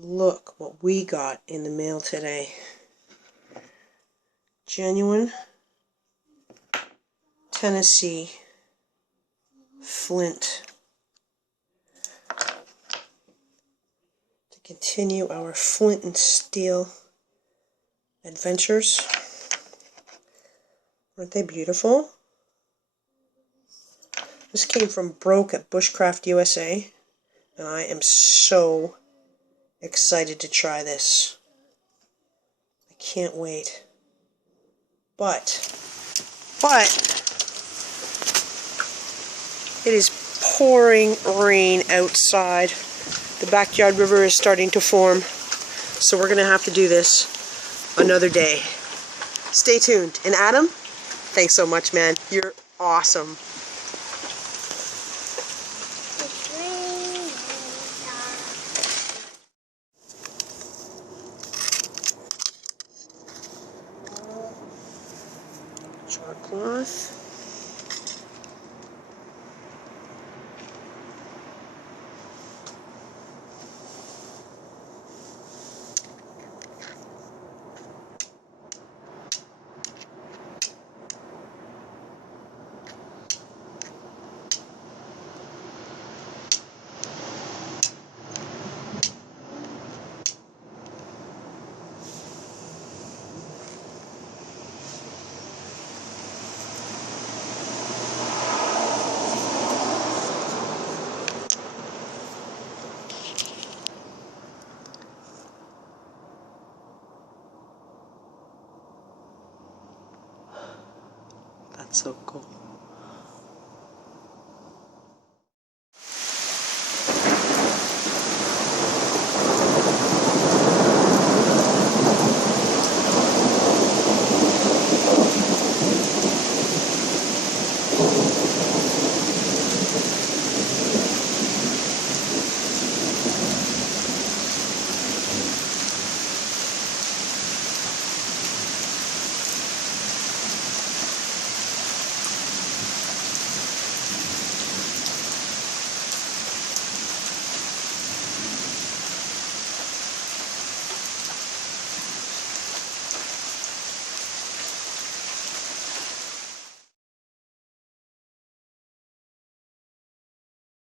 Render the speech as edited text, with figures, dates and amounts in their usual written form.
Look what we got in the mail today. Genuine Tennessee Flint. To continue our flint and steel adventures. Aren't they beautiful? This came from Broke at BushcraftUSA, and I am so excited to try this. I can't wait. But it is pouring rain outside. The backyard river is starting to form, so we're going to have to do this another day. Stay tuned. And Adam, thanks so much, man. You're awesome. Char cloth. That's so cool.